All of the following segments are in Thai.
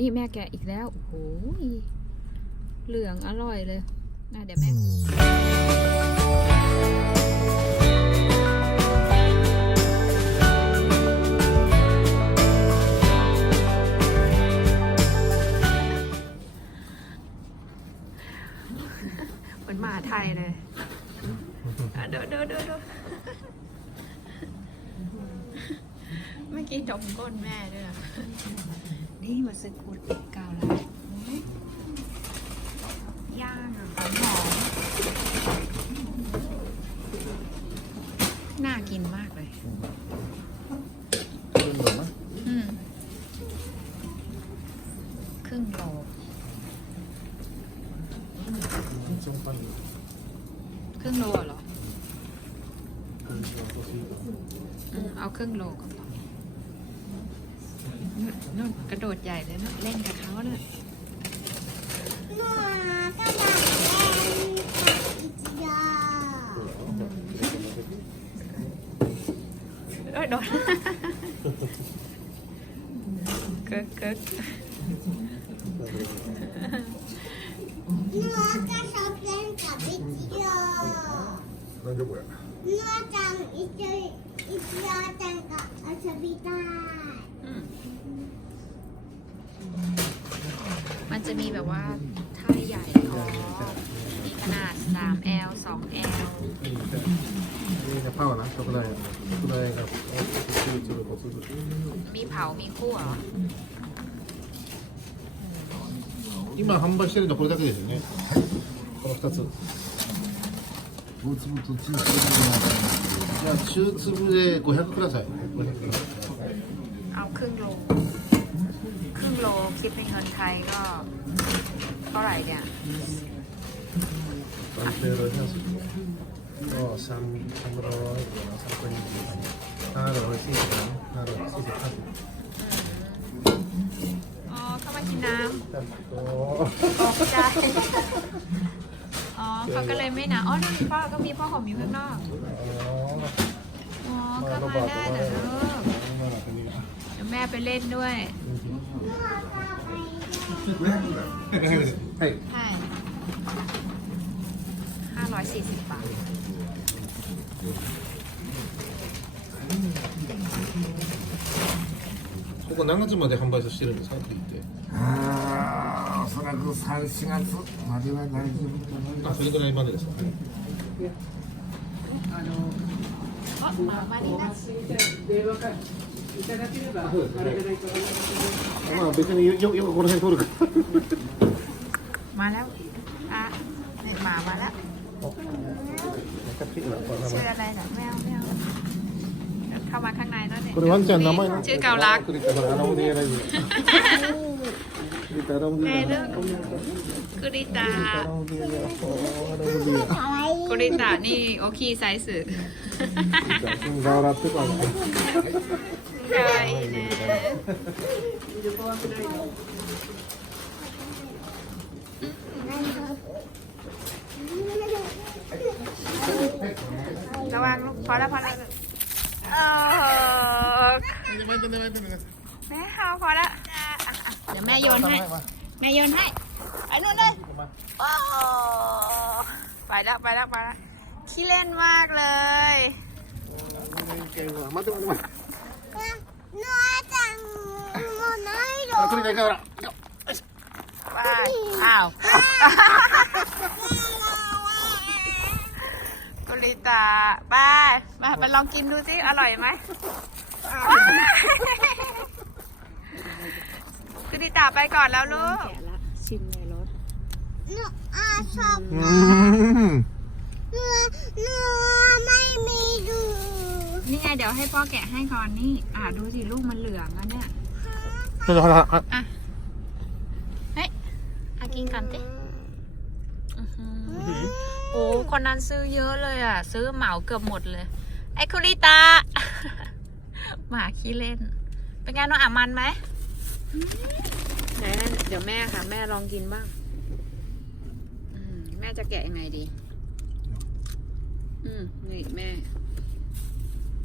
นี่แม่แกะอีกแล้ว โอ้โหยเหลืองอร่อยเลยนะเดี๋ยวแม่เหมือนหมาไทยเลยอะเดูดูดูดูเมื่อกี้ดมก้นแม่ด้วยอะ นี่มาซื้อกูดเก่าแล้วย่างหอมน่ากินมากเลยครึ่งโลไหมอืมครึ่งโลครึ่งโลเหรอเอาครึ่งโลก็พอ นู่นกระโดดใหญ่เลยนะเล่นกับเขาเนะหนูกระดาษเอ้ยโดนกิกกิกนัวก็ชอบเล่นกับอิจิโรนั่นจะเบื่าหนูจังอิจิอิจิโรจังกับอัศวิาได้ จะมีแบบว่าท้าใหญ่อ๋มีขนาด 3L 2L นี่กระเป๋านะช็อกโกแลตช็อกโกแลตกับชูชูของชูชูมีเผา มีคั่วเหรอ今販売してるのはこれだけですよねこの2つ大粒と中粒じゃあ中粒で500ください500くださいあ、クンロー โลคิดเป็นเงินไทยก็เท่าไหร่เนี่ยสามเดือนห้าสิบก็สามสามร้อยหรือสามพันห้าร้อยสี่สิบห้าร้อยสี่สิบห้าอ๋อเข้ามากินน้ำโอ้ตกใจอ๋อเขาก็เลยไม่หนาอ๋อนั่นพ่อก็มีพ่อของมิวข้างนอกอ๋อเข้ามาได้เหรอลู ม่ไปเล่นด้วยはい。ห้าร้อยสี่สิบบาทここ何月まで販売してるんですか？って言って。あーおそらく3、4月までは大丈夫と思いまあ、それぐらいまでですか？あのあ、ママリナ。まあ別によよよくこの辺通るからมาแล้วอะเนี่ยหมามาแล้วนะครับพี่หลังก่อนนะชื่ออะไรนะแมวแมวเข้ามาข้างในแล้วเนี่ยこれワンちゃん名前ชื่อเกาลัก栗田さんアラモディエライズ栗田アラモディエライズ栗กุริตา田アラモディエライズアラモディエライズกุริตา นี่โอคีไซส์สุด栗田君が笑ってたんだ ระวังลูกพอแล้วพอแล้วเออแม่เอาพอแล้วเดี๋ยวแม่โยนให้ แม่โยนให้ไปนู่นเลยโอ้ไปแล้วไปแล้วไปแล้วขี้เล่นมากเลย มาดูมา あ取りたいからอ้าวกุลิตาไปมาไปลองกินดูสิอร่อยไหมว้ายกุลิตาไปก่อนแล้วลูก แกะละชิมในรถนูอาชอบเนื้อเนื้อไม่มีดูนี่ไงเดี๋ยวให้พ่อแกะให้ก่อนนี่ อ่าดูสิลูกมันเหลืองแล้วเนี่ย เดี๋ยวอะเฮ้ยอากินก่อนสิอื้โอ้คนนั้นซื้อเยอะเลยอะ ซื้อเหมาเกือบหมดเลย ไอ้คุริตา หมาขี้เล่น เป็นไงน้องอะมันไหมไหนเดี๋ยวแม่ค่ะ แม่ลองกินบ้างแม่จะแกะยังไงดี อืมนี่แม่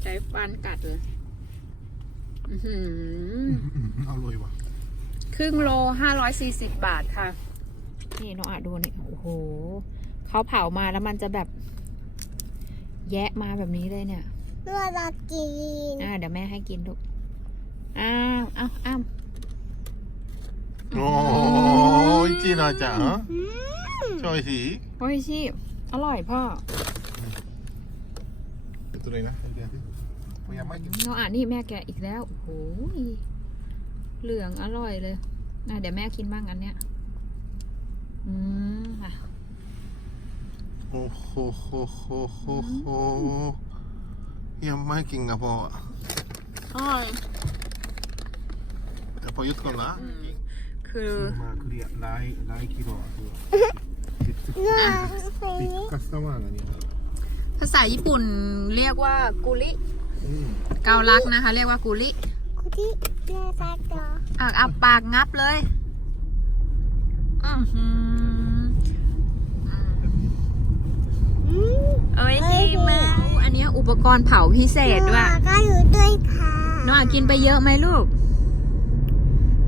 ใช้ฟันกัดเลย เอาเลยว่ะครึ่งโลห้าร้อยสี่สิบบาทค่ะ นี่น้องอาดูนี่โอ้โหเขาเผามาแล้วมันจะแบบ แยะมาแบบนี้เลยเนี่ยเพื่อเรากินอ่าเดี๋ยวแม่ให้กินทุกอ้าวอ้าอ้าวโอ้ยจีน่าจ๋าช่อยสีโอ้ยชิอร่อยพ่อ ตัวไหนนะตัวไห พยายามไม่เราอ่านนี่แม่แกอีกแล้วโอ้ยเหลืองอร่อยเลยนะเดี๋ยวแม่กินบ้างอันเนี้ย อืมอะโอ้โหโหโหโหโหยังไม่กินนะพ่ออะอร่อยแต่พอหยุดก่อนละคือมาคือเรียไล่ไล่กิโลตัวติดกัสตามานนี้ภาษาญี่ปุ่นเรียกว่ากุลิ เกาลักนะคะ เรียกว่ากุลิคุที่แม่ตาต่ออะเอาปากงับเลยอือหืออืมเอ้ยดีมากอันเนี้ยอุปกรณ์เผาพิเศษด้วยหนูก็อยู่ด้วยค่ะน้องอะกินไปเยอะไหมลูก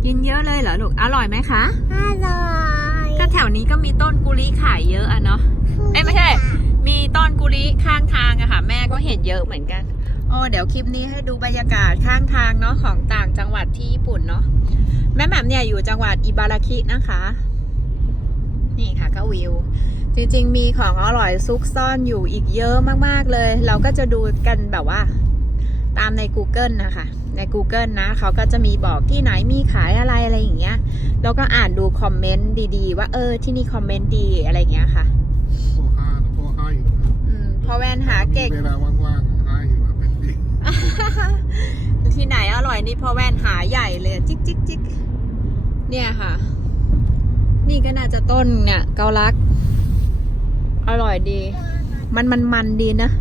กินเยอะเลยเหรอลูก อร่อยไหมคะ อร่อย ก็แถวนี้ก็มีต้นกุลิขายเยอะอะเนาะ เอ้ยไม่ใช่ มีต้นกุลิข้างทางอะค่ะ แม่ก็เห็นเยอะเหมือนกัน โอ้เดี๋ยวคลิปนี้ให้ดูบรรยากาศข้างทางเนาะของต่างจังหวัดที่ญี่ปุ่นเนาะแม่แหม่มเนี่ยอยู่จังหวัดอิบาราคินะคะ นี่ค่ะก็วิว จริงๆ มีของอร่อยซุกซ่อนอยู่อีกเยอะมากๆเลย เราก็จะดูกันแบบว่า ตามใน Google นะคะ ใน Google นะเขาก็จะมีบอกที่ไหนมีขายอะไรอะไรอย่างเงี้ยแล้วก็อ่านดูคอมเมนต์ดีๆ ว่าเออที่นี่คอมเมนต์ดีอะไรเงี้ยค่ะพ่อค้าพ่อค้าอยู่พอแวนหาเก่ง นอร่อยนี่พอแว่นหาใหญ่เลยจิกจิกจิกเนี่ยค่ะ นี่ก็น่าจะต้นเนี่ยเกาลัก อร่อยดี มันมันมันดีนะ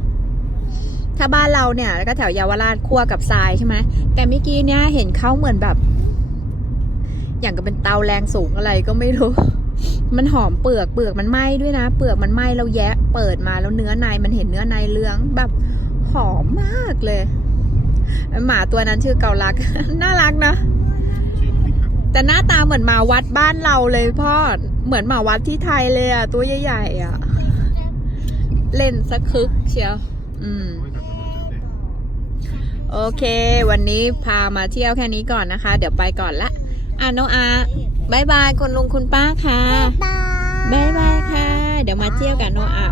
ถ้าบ้านเราเนี่ยแล้วก็แถวเยาวราชคั่วกับทรายใช่ไหมแต่เมื่อกี้เนี่ยเห็นเขาเหมือนแบบ อย่างกับเป็นเตาแรงสูงอะไรก็ไม่รู้ มันหอมเปลือกเปลือกมันไหม้ด้วยนะ เปลือกมันไหม้แล้วแยะ เปิดมาแล้วเนื้อในมันเห็นเนื้อในเหลืองแบบหอมมากเลย หมาตัวนั้นชื่อเกาลัก น่ารักนะชื่อพี่ครับแต่หน้าตาเหมือนหมาวัดบ้านเราเลยพ่อ เหมือนหมาวัดที่ไทยเลยอะ ตัวใหญ่ๆอะ เล่นสะคึกเชียว อืมโอ้ยแต่ตัวเจอเนี่ยโอเค วันนี้พามาเที่ยวแค่นี้ก่อนนะคะ เดี๋ยวไปก่อนละอะน้องอาบายบายคุณลุงคุณป้าค่ะบายบายบายค่ะ เดี๋ยวมาเที่ยวกับโนอา